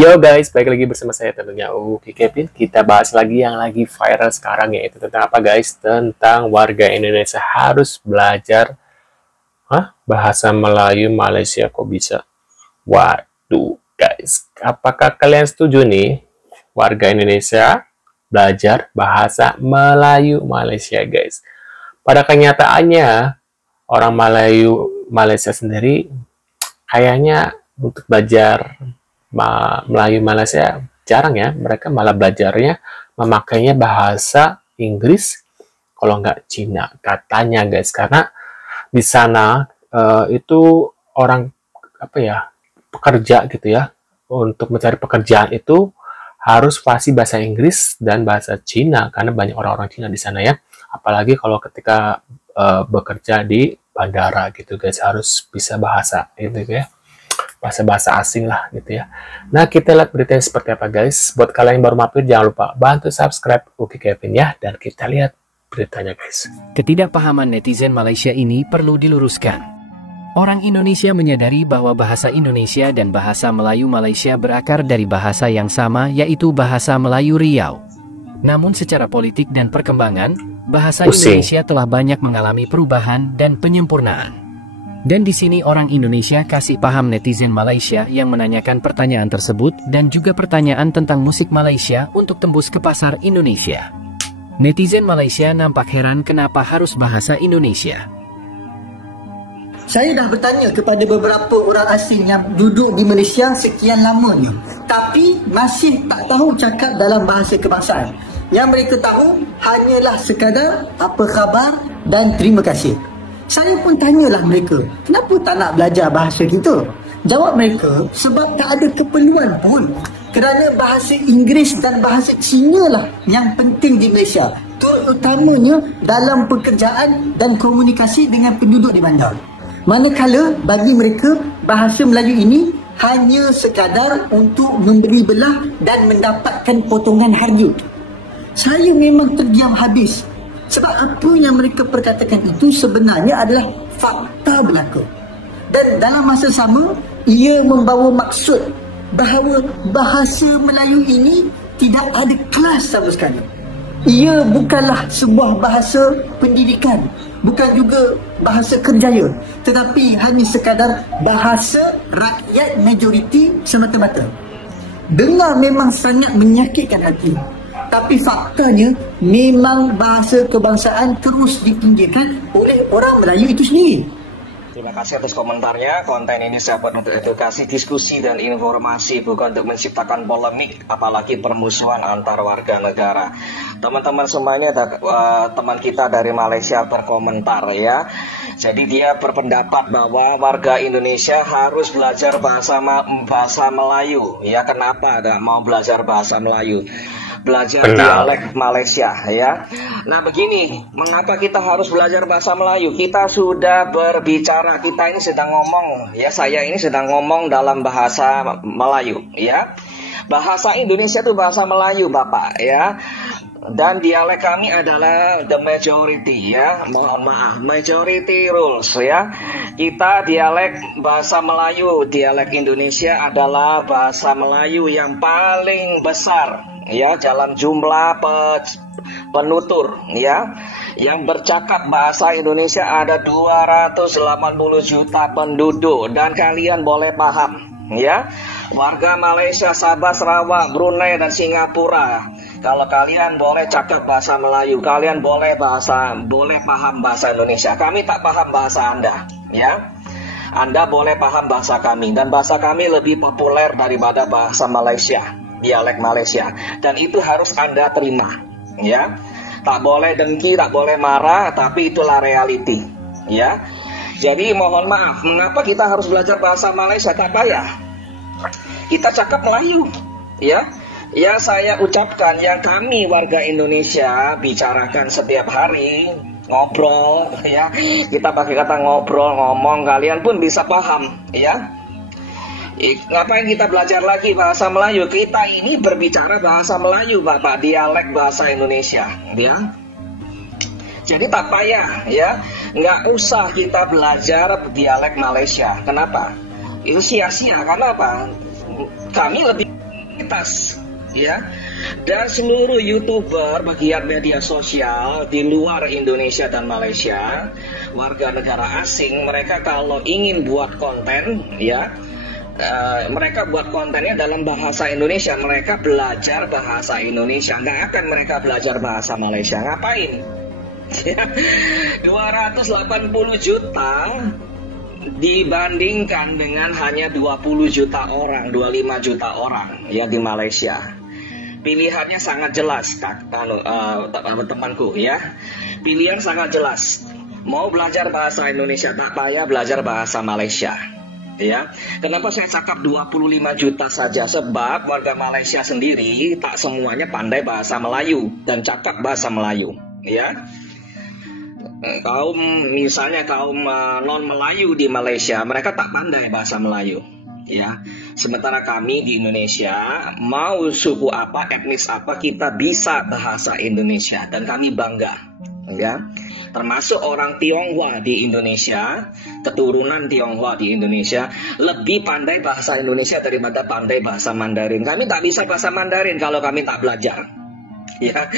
Yo guys, balik lagi bersama saya tentunya Uki Kevin. Kita bahas lagi yang lagi viral sekarang, yaitu tentang apa guys? Tentang warga Indonesia harus belajar bahasa Melayu Malaysia. Kok bisa? Waduh guys, apakah kalian setuju nih warga Indonesia belajar bahasa Melayu Malaysia guys? Pada kenyataannya orang Malaysia sendiri kayaknya untuk belajar Melayu Malaysia jarang ya, mereka malah belajarnya memakainya bahasa Inggris kalau nggak Cina katanya guys, karena di sana itu orang pekerja gitu ya, untuk mencari pekerjaan itu harus fasih bahasa Inggris dan bahasa Cina karena banyak orang-orang Cina di sana ya, apalagi kalau ketika bekerja di bandara gitu guys, harus bisa bahasa itu ya, bahasa asing lah gitu ya. Nah, kita lihat beritanya seperti apa guys. Buat kalian yang baru mampir, jangan lupa bantu subscribe Uki Kevin ya, dan kita lihat beritanya guys. Ketidakpahaman netizen Malaysia ini perlu diluruskan. Orang Indonesia menyadari bahwa bahasa Indonesia dan bahasa Melayu Malaysia berakar dari bahasa yang sama, yaitu bahasa Melayu Riau. Namun secara politik dan perkembangan, bahasa Indonesia telah banyak mengalami perubahan dan penyempurnaan. Dan di sini orang Indonesia kasih paham netizen Malaysia yang menanyakan pertanyaan tersebut dan juga pertanyaan tentang musik Malaysia untuk tembus ke pasar Indonesia. Netizen Malaysia nampak heran kenapa harus bahasa Indonesia. Saya dah bertanya kepada beberapa orang asing yang duduk di Malaysia sekian lamanya, tapi masih tak tahu cakap dalam bahasa kebangsaan. Yang mereka tahu hanyalah sekadar apa khabar dan terima kasih. Saya pun tanyalah mereka, kenapa tak nak belajar bahasa kita? Jawab mereka, sebab tak ada keperluan pun. Kerana bahasa Inggeris dan bahasa Cina lah yang penting di Malaysia, terutamanya dalam pekerjaan dan komunikasi dengan penduduk di bandar. Manakala bagi mereka, bahasa Melayu ini hanya sekadar untuk memberi belah dan mendapatkan potongan harga. Saya memang terdiam habis. Sebab apa yang mereka perkatakan itu sebenarnya adalah fakta belaka. Dan dalam masa sama, ia membawa maksud bahawa bahasa Melayu ini tidak ada kelas sama sekali. Ia bukanlah sebuah bahasa pendidikan, bukan juga bahasa kerjaya, tetapi hanya sekadar bahasa rakyat majoriti semata-mata. Dengar memang sangat menyakitkan hati. Tapi faktanya memang bahasa kebangsaan terus dipinggirkan oleh orang Melayu itu sendiri. Terima kasih atas komentarnya. Konten ini saya buat untuk edukasi, diskusi, dan informasi, bukan untuk menciptakan polemik, apalagi permusuhan antar warga negara. Teman-teman semuanya, teman kita dari Malaysia berkomentar ya. Jadi dia berpendapat bahwa warga Indonesia harus belajar bahasa Melayu. Ya, kenapa mau belajar bahasa Melayu? Belajar dialek Malaysia ya. Nah begini, mengapa kita harus belajar bahasa Melayu? Kita sudah berbicara, kita ini sedang ngomong ya, saya ini sedang ngomong dalam bahasa Melayu ya. Bahasa Indonesia itu bahasa Melayu Bapak ya. Dan dialek kami adalah the majority ya, mohon maaf, majority rules ya. Kita dialek bahasa Melayu, dialek Indonesia adalah bahasa Melayu yang paling besar ya, dalam jumlah penutur ya. Yang bercakap bahasa Indonesia ada 280 juta penduduk, dan kalian boleh paham ya. Warga Malaysia, Sabah, Sarawak, Brunei, dan Singapura, kalau kalian boleh cakap bahasa Melayu, kalian boleh paham bahasa Indonesia. Kami tak paham bahasa Anda, ya. Anda boleh paham bahasa kami, dan bahasa kami lebih populer daripada bahasa Malaysia, dialek Malaysia. Dan itu harus Anda terima, ya. Tak boleh dengki, tak boleh marah, tapi itulah reality, ya. Jadi mohon maaf, mengapa kita harus belajar bahasa Malaysia? Tak payah. Kita cakap Melayu, ya. Yang saya ucapkan, yang kami warga Indonesia bicarakan setiap hari, ngobrol, ya. Kita pakai kata ngobrol, ngomong, kalian pun bisa paham, ya. Ngapain kita belajar lagi bahasa Melayu? Kita ini berbicara bahasa Melayu, Bapak, dialek bahasa Indonesia, ya. Jadi tak payah, ya. Nggak usah kita belajar dialek Malaysia. Kenapa? Itu sia-sia. Karena apa? Kami lebih mayoritas, ya. Dan seluruh YouTuber bagian media sosial di luar Indonesia dan Malaysia, warga negara asing, mereka kalau ingin buat konten, ya, mereka buat kontennya dalam bahasa Indonesia. Mereka belajar bahasa Indonesia, nggak akan mereka belajar bahasa Malaysia. Ngapain? 280 juta dibandingkan dengan hanya 20 juta orang, 25 juta orang ya di Malaysia. Pilihannya sangat jelas, temanku ya. Pilihan sangat jelas. Mau belajar bahasa Indonesia, tak payah belajar bahasa Malaysia. Ya, kenapa saya cakap 25 juta saja? Sebab warga Malaysia sendiri tak semuanya pandai bahasa Melayu dan cakap bahasa Melayu. Ya, misalnya kaum non Melayu di Malaysia, mereka tak pandai bahasa Melayu. Ya, sementara kami di Indonesia, mau suku apa, etnis apa, kita bisa bahasa Indonesia dan kami bangga. Ya, termasuk orang Tionghoa di Indonesia, keturunan Tionghoa di Indonesia lebih pandai bahasa Indonesia daripada pandai bahasa Mandarin. Kami tak bisa bahasa Mandarin kalau kami tak belajar. Ya,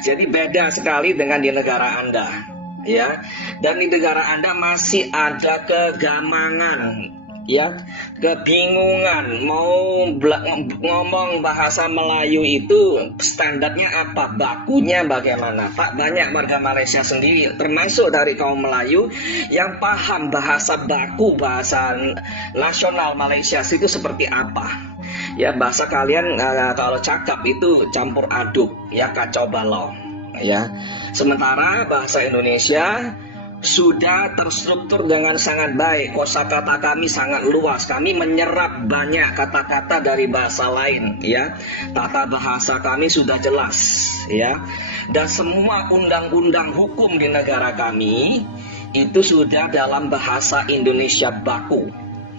jadi beda sekali dengan di negara Anda. Ya, dan di negara Anda masih ada kegamangan, ya, kebingungan mau ngomong bahasa Melayu itu standarnya apa, bakunya bagaimana. Tak banyak warga Malaysia sendiri, termasuk dari kaum Melayu, yang paham bahasa baku, bahasa nasional Malaysia itu seperti apa. Ya, bahasa kalian kalau cakap itu campur aduk, ya, kacau balau. Ya, sementara bahasa Indonesia sudah terstruktur dengan sangat baik. Kosakata kami sangat luas. Kami menyerap banyak kata-kata dari bahasa lain, ya. Tata bahasa kami sudah jelas, ya. Dan semua undang-undang hukum di negara kami itu sudah dalam bahasa Indonesia baku,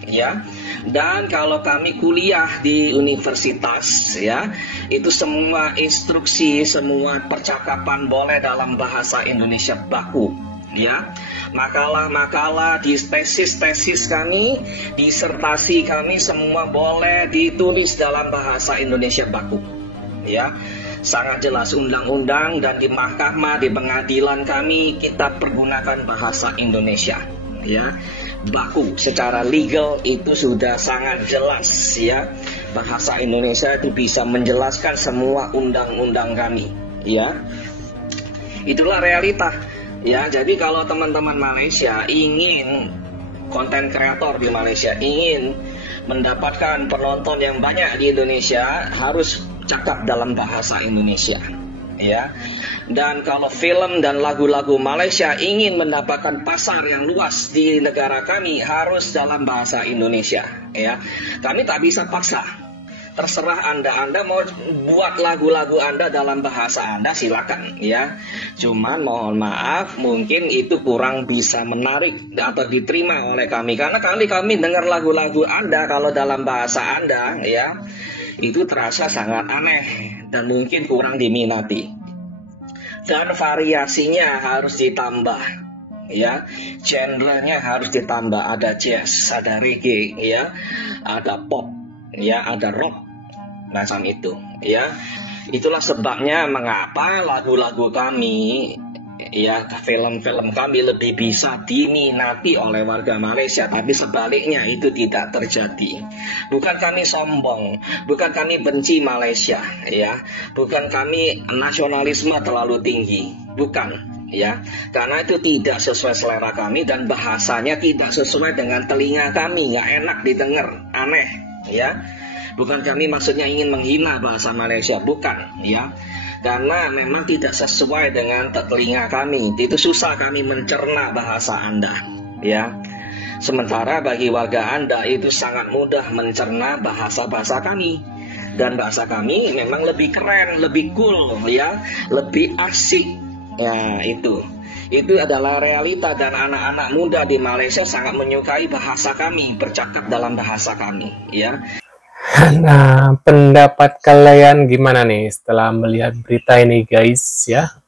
ya. Dan kalau kami kuliah di universitas, ya, itu semua instruksi, semua percakapan boleh dalam bahasa Indonesia baku. Ya, makalah-makalah di tesis kami, disertasi kami semua boleh ditulis dalam bahasa Indonesia baku. Ya, sangat jelas undang-undang, dan di mahkamah, di pengadilan kami kita pergunakan bahasa Indonesia. Ya, baku secara legal itu sudah sangat jelas, ya. Bahasa Indonesia itu bisa menjelaskan semua undang-undang kami. Ya, itulah realita. Ya, jadi kalau teman-teman Malaysia ingin, konten kreator di Malaysia ingin mendapatkan penonton yang banyak di Indonesia, harus cakap dalam bahasa Indonesia. Ya, dan kalau film dan lagu-lagu Malaysia ingin mendapatkan pasar yang luas di negara kami, harus dalam bahasa Indonesia. Ya, kami tak bisa paksa. Terserah Anda mau buat lagu-lagu Anda dalam bahasa Anda, silakan, ya. Cuman mohon maaf, mungkin itu kurang bisa menarik atau diterima oleh kami, karena kami dengar lagu-lagu Anda kalau dalam bahasa Anda, ya, itu terasa sangat aneh dan mungkin kurang diminati. Dan variasinya harus ditambah, ya. Genre-nya harus ditambah, ada jazz, ada reggae, ya, ada pop, ya, ada rock, macam itu, ya. Itulah sebabnya mengapa lagu-lagu kami, ya, film-film kami lebih bisa diminati oleh warga Malaysia. Tapi sebaliknya itu tidak terjadi. Bukan kami sombong, bukan kami benci Malaysia, ya, bukan kami nasionalisme terlalu tinggi, bukan, ya, karena itu tidak sesuai selera kami dan bahasanya tidak sesuai dengan telinga kami, nggak enak didengar, aneh, ya. Bukan kami maksudnya ingin menghina bahasa Malaysia, bukan, ya. Karena memang tidak sesuai dengan telinga kami. Itu susah kami mencerna bahasa Anda, ya. Sementara bagi warga Anda itu sangat mudah mencerna bahasa-bahasa kami. Dan bahasa kami memang lebih keren, lebih cool, ya, lebih asik. Ya, itu adalah realita, dan anak-anak muda di Malaysia sangat menyukai bahasa kami, bercakap dalam bahasa kami, ya. Nah, pendapat kalian gimana nih setelah melihat berita ini, guys, ya?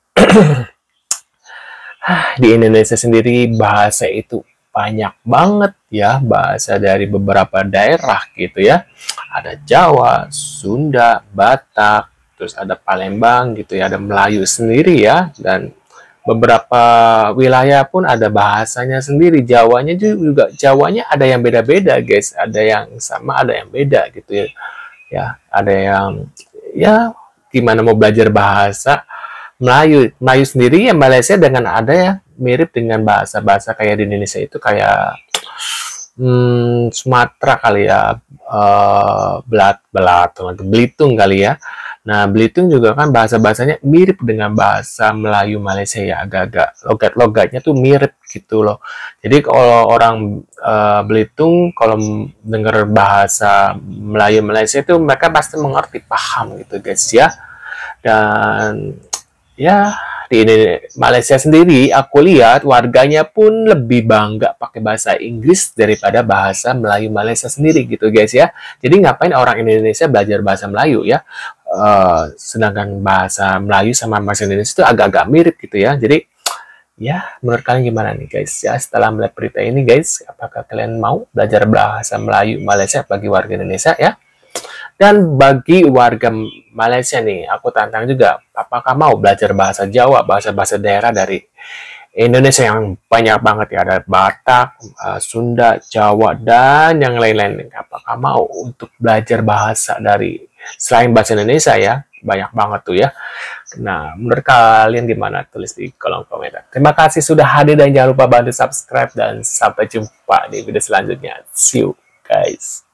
Di Indonesia sendiri bahasa itu banyak banget ya bahasa dari beberapa daerah gitu ya. Ada Jawa, Sunda, Batak, terus ada Palembang gitu ya, ada Melayu sendiri ya, dan beberapa wilayah pun ada bahasanya sendiri. Jawanya juga Jawanya ada yang beda-beda guys, ada yang sama, ada yang beda gitu ya. Ya, ada yang ya gimana mau belajar bahasa Melayu sendiri ya Malaysia dengan ada ya mirip dengan bahasa-bahasa kayak di Indonesia itu kayak Sumatera kali ya, Belitung kali ya. Nah, Belitung juga kan bahasa-bahasanya mirip dengan bahasa Melayu Malaysia ya, agak-agak logat-logatnya tuh mirip gitu loh. Jadi kalau orang Belitung kalau dengar bahasa Melayu Malaysia itu mereka pasti mengerti, paham gitu guys ya. Dan ya di Malaysia sendiri aku lihat warganya pun lebih bangga pakai bahasa Inggris daripada bahasa Melayu Malaysia sendiri gitu guys ya. Jadi ngapain orang Indonesia belajar bahasa Melayu ya, sedangkan bahasa Melayu sama bahasa Indonesia itu agak-agak mirip gitu ya. Jadi ya menurut kalian gimana nih guys ya, setelah melihat berita ini guys, apakah kalian mau belajar bahasa Melayu Malaysia bagi warga Indonesia ya? Dan bagi warga Malaysia nih, aku tantang juga, apakah mau belajar bahasa Jawa, bahasa-bahasa daerah dari Indonesia yang banyak banget ya, ada Batak, Sunda, Jawa, dan yang lain-lain. Apakah mau untuk belajar bahasa dari selain bahasa Indonesia ya? Banyak banget tuh ya. Nah, menurut kalian gimana? Tulis di kolom komentar. Terima kasih sudah hadir dan jangan lupa bantu subscribe dan sampai jumpa di video selanjutnya. See you guys.